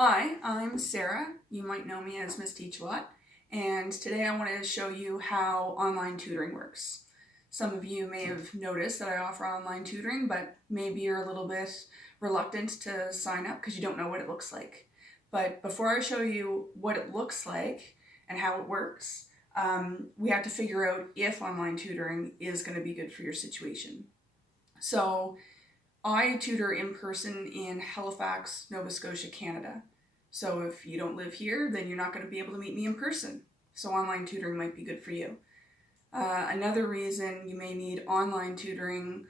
Hi, I'm Sarah. You might know me as Ms.Teachalot, and today I want to show you how online tutoring works. Some of you may have noticed that I offer online tutoring, but maybe you're a little bit reluctant to sign up because you don't know what it looks like. But before I show you what it looks like and how it works, we have to figure out if online tutoring is going to be good for your situation. So I tutor in person in Halifax, Nova Scotia, Canada. So if you don't live here, then you're not going to be able to meet me in person. So online tutoring might be good for you. Another reason you may need online tutoring,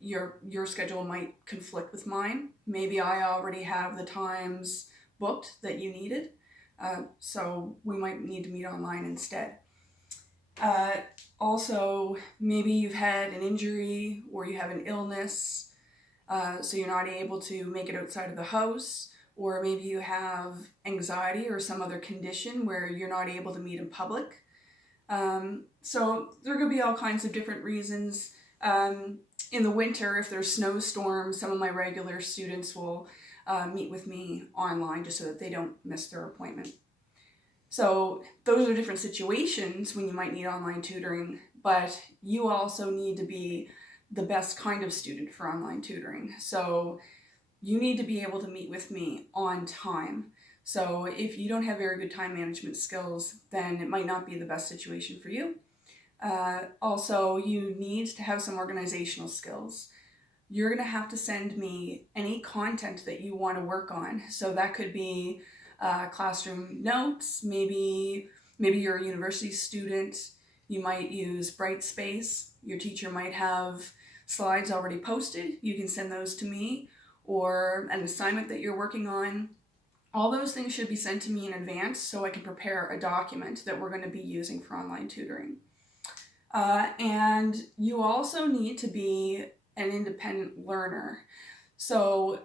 your schedule might conflict with mine. Maybe I already have the times booked that you needed, so we might need to meet online instead. Also, maybe you've had an injury or you have an illness, so you're not able to make it outside of the house, or maybe you have anxiety or some other condition where you're not able to meet in public. So there could be all kinds of different reasons. In the winter, if there's snowstorms, some of my regular students will meet with me online just so that they don't miss their appointment. So those are different situations when you might need online tutoring, but you also need to be the best kind of student for online tutoring. So you need to be able to meet with me on time. So if you don't have very good time management skills, then it might not be the best situation for you. Also, you need to have some organizational skills. You're going to have to send me any content that you want to work on. So that could be classroom notes, maybe you're a university student, you might use Brightspace, your teacher might have slides already posted, you can send those to me, or an assignment that you're working on. All those things should be sent to me in advance so I can prepare a document that we're going to be using for online tutoring. And you also need to be an independent learner. So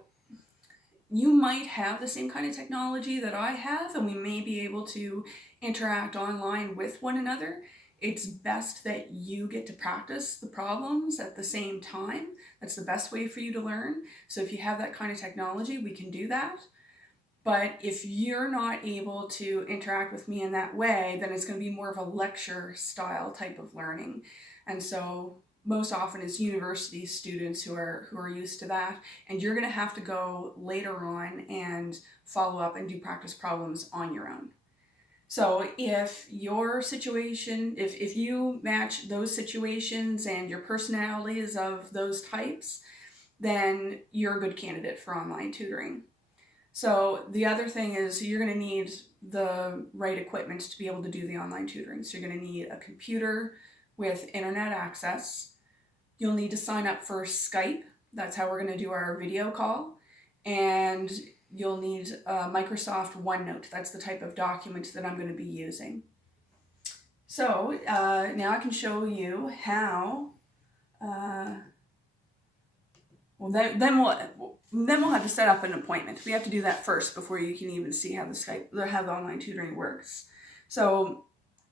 you might have the same kind of technology that I have, and we may be able to interact online with one another. It's best that you get to practice the problems at the same time. That's the best way for you to learn. So if you have that kind of technology, we can do that. But if you're not able to interact with me in that way, then it's going to be more of a lecture style type of learning. And so most often it's university students who are used to that, and you're going to have to go later on and follow up and do practice problems on your own. So if your situation, if you match those situations and your personality is of those types, then you're a good candidate for online tutoring. So the other thing is you're going to need the right equipment to be able to do the online tutoring. So you're going to need a computer with internet access. You'll need to sign up for Skype. That's how we're going to do our video call. And you'll need Microsoft OneNote. That's the type of document that I'm going to be using. So now I can show you how, then we'll have to set up an appointment. We have to do that first before you can even see how the online tutoring works. So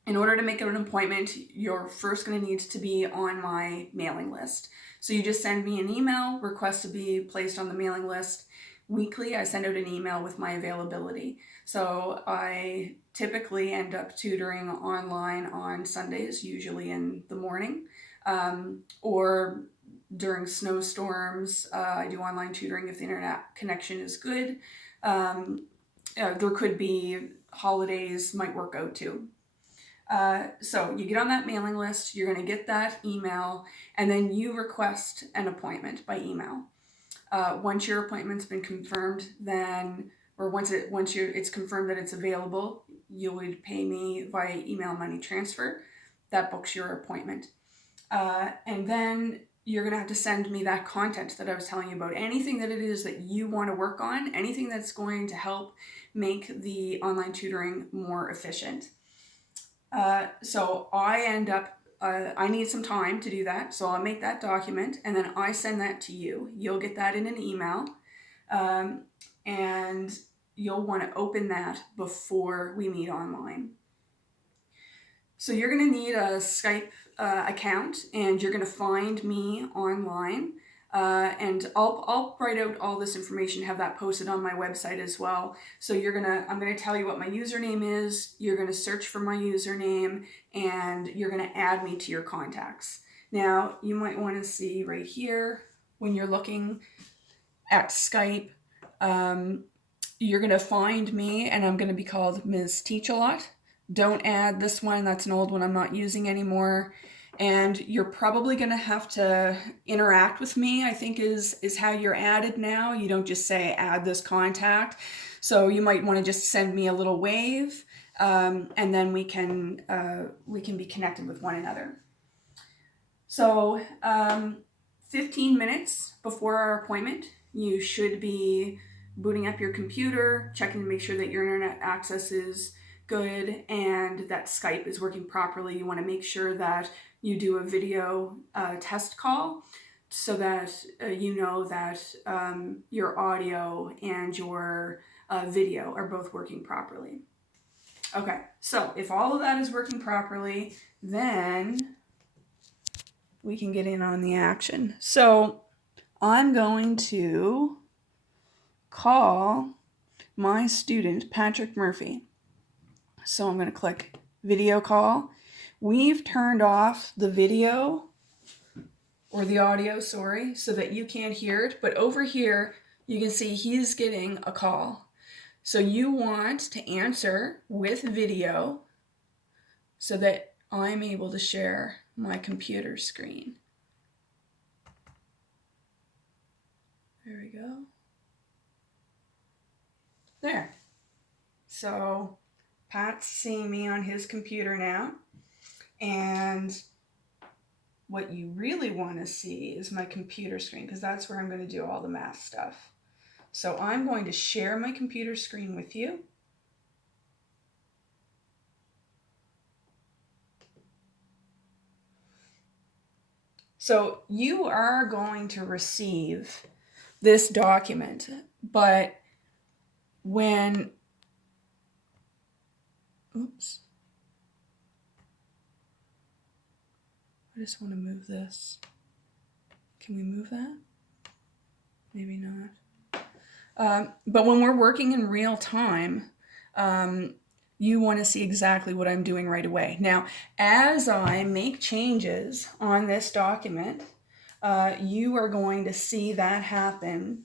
in order to make an appointment, you're first going to need to be on my mailing list. So you just send me an email, request to be placed on the mailing list. Weekly, I send out an email with my availability. So I typically end up tutoring online on Sundays, usually in the morning, or during snowstorms. I do online tutoring if the internet connection is good. There could be holidays might work out too. So you get on that mailing list, you're going to get that email, and then you request an appointment by email. Once your appointment's been confirmed, then, or once it's confirmed that it's available, you would pay me via email money transfer. That books your appointment. And then you're going to have to send me that content that I was telling you about. Anything that it is that you want to work on, anything that's going to help make the online tutoring more efficient. So I need some time to do that. So I'll make that document and then I send that to you. You'll get that in an email. And you'll want to open that before we meet online. So you're going to need a Skype account, and you're going to find me online. And I'll write out all this information, have that posted on my website as well. So I'm gonna tell you what my username is. You're gonna search for my username, and you're gonna add me to your contacts. Now you might want to see right here when you're looking at Skype. You're gonna find me, and I'm gonna be called Ms.Teachalot. Don't add this one. That's an old one I'm not using anymore. And you're probably going to have to interact with me, I think is how you're added now. You don't just say add this contact. So you might want to just send me a little wave, and then we can be connected with one another. So 15 minutes before our appointment, you should be booting up your computer, checking to make sure that your internet access is good and that Skype is working properly. You want to make sure that you do a video test call so that you know that your audio and your video are both working properly. Okay, so if all of that is working properly, then we can get in on the action. So I'm going to call my student, Patrick Murphy. So I'm going to click video call. We've turned off the video or the audio, sorry, so that you can't hear it. But over here, you can see he's getting a call. So you want to answer with video so that I'm able to share my computer screen. There we go. There. So Pat's seeing me on his computer now. And what you really want to see is my computer screen, because that's where I'm going to do all the math stuff. So I'm going to share my computer screen with you. So you are going to receive this document, but when, oops, I just want to move this. Can we move that? Maybe not. But when we're working in real time, you want to see exactly what I'm doing right away. Now, as I make changes on this document, you are going to see that happen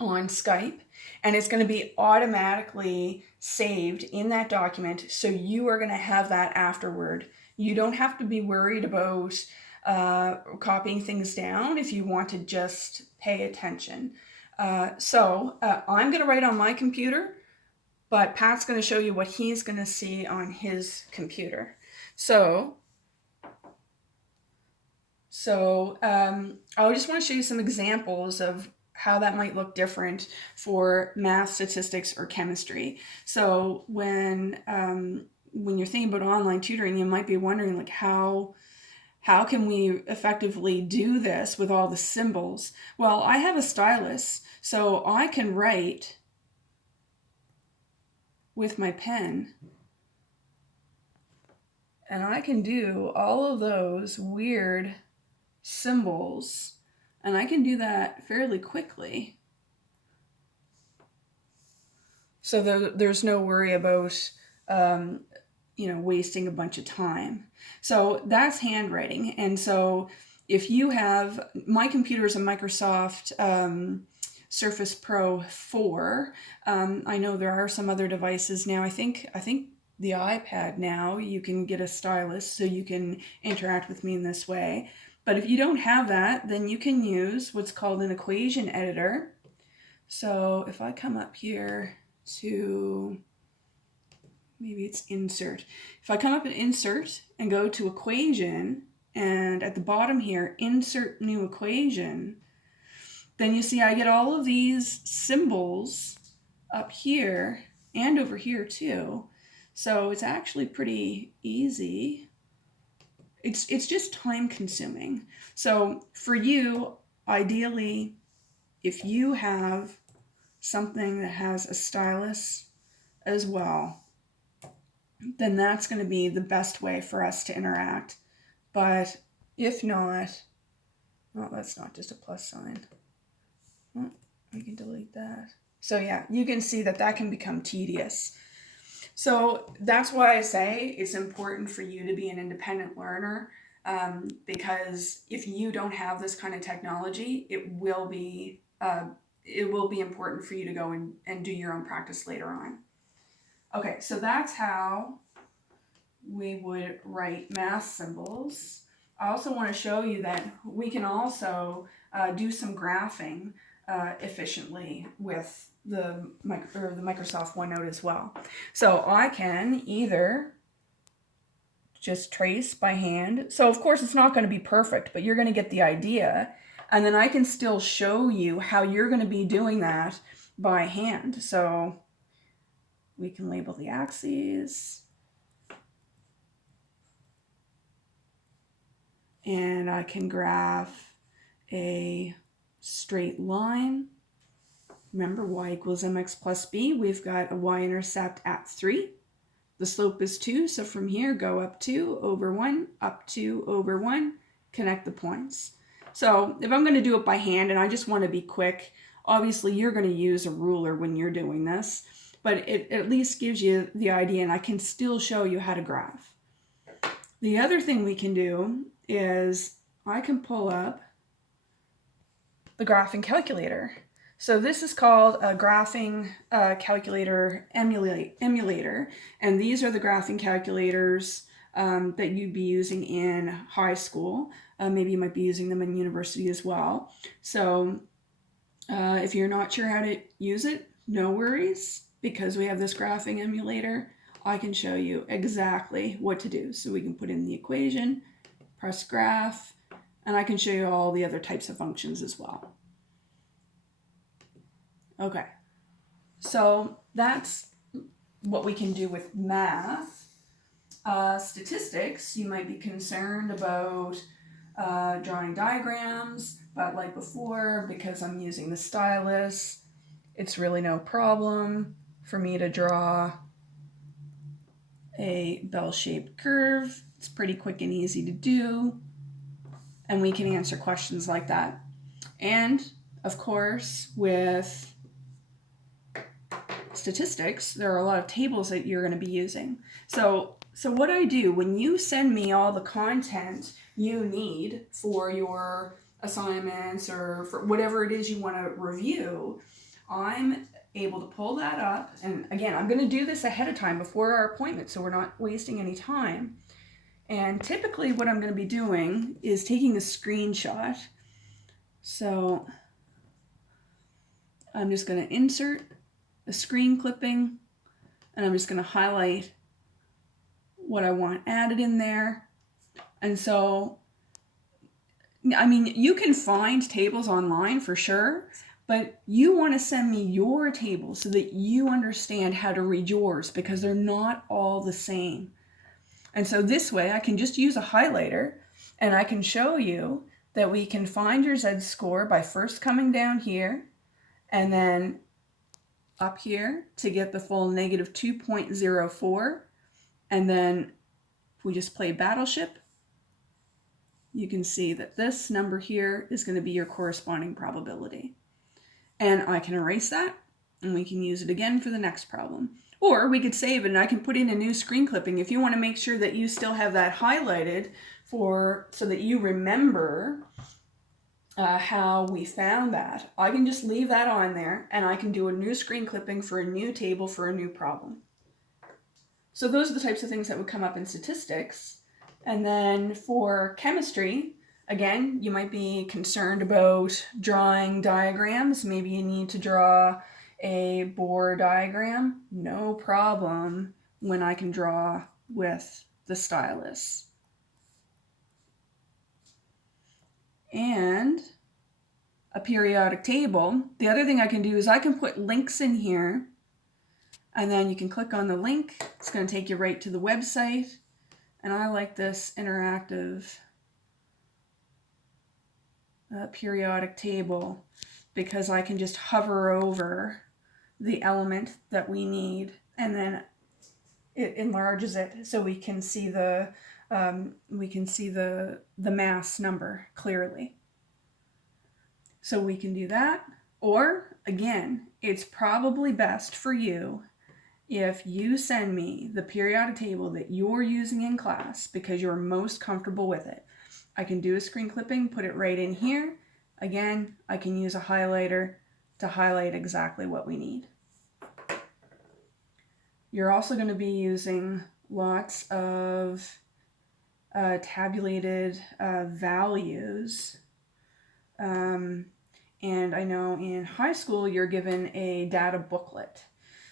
on Skype, and it's going to be automatically saved in that document. So you are going to have that afterward. You don't have to be worried about copying things down if you want to just pay attention. So I'm going to write on my computer, but Pat's going to show you what he's going to see on his computer. So I just want to show you some examples of how that might look different for math, statistics, or chemistry. So when you're thinking about online tutoring, you might be wondering, like, how can we effectively do this with all the symbols? Well, I have a stylus, so I can write with my pen, and I can do all of those weird symbols, and I can do that fairly quickly. So there's no worry about wasting a bunch of time. So that's handwriting. And so if you have, my computer is a Microsoft Surface Pro 4. I know there are some other devices now. I think the iPad now, you can get a stylus so you can interact with me in this way. But if you don't have that, then you can use what's called an equation editor. So if I come up here to, maybe it's insert. If I come up in insert and go to equation, and at the bottom here, insert new equation, then you see I get all of these symbols up here and over here too. So it's actually pretty easy. It's just time consuming. So for you, ideally, if you have something that has a stylus as well, then that's going to be the best way for us to interact. But if not, Oh, that's not just a plus sign. Oh, I can delete that. So yeah, you can see that that can become tedious. So that's why I say it's important for you to be an independent learner, because if you don't have this kind of technology, it will be important for you to go and do your own practice later on. Okay, so that's how we would write math symbols. I also want to show you that we can also do some graphing efficiently with the Microsoft OneNote as well. So I can either just trace by hand. So of course it's not going to be perfect, but you're going to get the idea. And then I can still show you how you're going to be doing that by hand. So we can label the axes. And I can graph a straight line. Remember, y equals mx plus b. We've got a y-intercept at 3. The slope is 2, so from here, go up 2 over 1, up 2 over 1, connect the points. So if I'm going to do it by hand, and I just want to be quick, obviously you're going to use a ruler when you're doing this, but it at least gives you the idea, and I can still show you how to graph. The other thing we can do is I can pull up the graphing calculator. So this is called a graphing calculator emulator, and these are the graphing calculators that you'd be using in high school. Maybe you might be using them in university as well. So if you're not sure how to use it, no worries, because we have this graphing emulator. I can show you exactly what to do. So we can put in the equation, press graph, and I can show you all the other types of functions as well. Okay, so that's what we can do with math. Statistics, you might be concerned about drawing diagrams, but like before, because I'm using the stylus, it's really no problem for me to draw a bell-shaped curve. It's pretty quick and easy to do, and we can answer questions like that. And of course, with statistics, there are a lot of tables that you're going to be using. So what I do when you send me all the content you need for your assignments or for whatever it is you want to review, I'm able to pull that up. And again, I'm going to do this ahead of time before our appointment, so we're not wasting any time. And typically what I'm going to be doing is taking a screenshot. So I'm just going to insert a screen clipping, and I'm just going to highlight what I want added in there. And so, I mean, you can find tables online for sure, but you want to send me your tables so that you understand how to read yours, because they're not all the same. And so this way I can just use a highlighter, and I can show you that we can find your Z-score by first coming down here and then up here to get the full negative 2.04. And then if we just play Battleship, you can see that this number here is going to be your corresponding probability. And I can erase that, and we can use it again for the next problem. Or we could save it, and I can put in a new screen clipping if you want to make sure that you still have that highlighted so that you remember how we found that. I can just leave that on there, and I can do a new screen clipping for a new table for a new problem. So those are the types of things that would come up in statistics. And then for chemistry, again, you might be concerned about drawing diagrams. Maybe you need to draw a Bohr diagram. No problem when I can draw with the stylus. And a periodic table. The other thing I can do is I can put links in here, and then you can click on the link. It's going to take you right to the website. And I like this interactive periodic table because I can just hover over the element that we need, and then it enlarges it so we can see the mass number clearly. So we can do that. Or, again, it's probably best for you if you send me the periodic table that you're using in class because you're most comfortable with it. I can do a screen clipping, put it right in here. Again, I can use a highlighter to highlight exactly what we need. You're also going to be using lots of tabulated values. And I know in high school you're given a data booklet.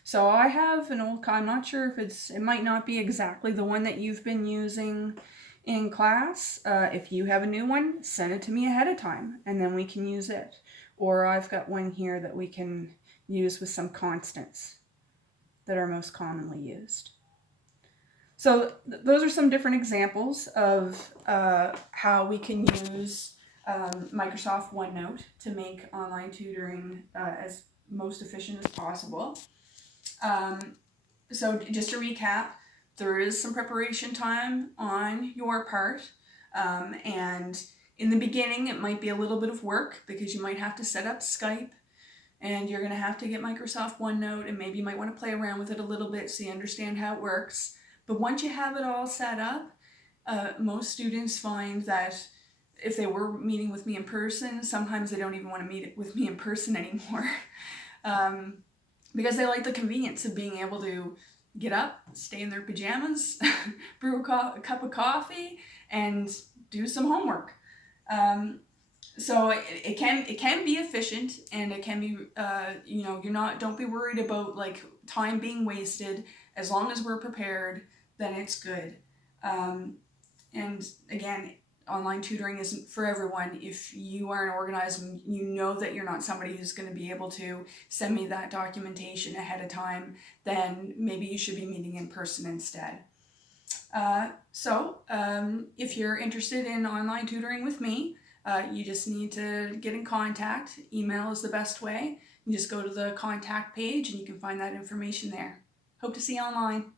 So I have an old, I'm not sure if it might not be exactly the one that you've been using in class. If you have a new one, send it to me ahead of time and then we can use it. Or I've got one here that we can use with some constants that are most commonly used. So those are some different examples of how we can use Microsoft OneNote to make online tutoring as most efficient as possible. So just to recap, there is some preparation time on your part, and in the beginning it might be a little bit of work because you might have to set up Skype and you're going to have to get Microsoft OneNote, and maybe you might want to play around with it a little bit so you understand how it works. But once you have it all set up, most students find that if they were meeting with me in person, sometimes they don't even want to meet with me in person anymore because they like the convenience of being able to get up, stay in their pajamas, brew a cup of coffee, and do some homework. So it can be efficient, and it can be don't be worried about like time being wasted. As long as we're prepared, then it's good. And again, online tutoring isn't for everyone. If you aren't organized and you know that you're not somebody who's going to be able to send me that documentation ahead of time, then maybe you should be meeting in person instead. So if you're interested in online tutoring with me, you just need to get in contact. Email is the best way. You just go to the contact page and you can find that information there. Hope to see you online.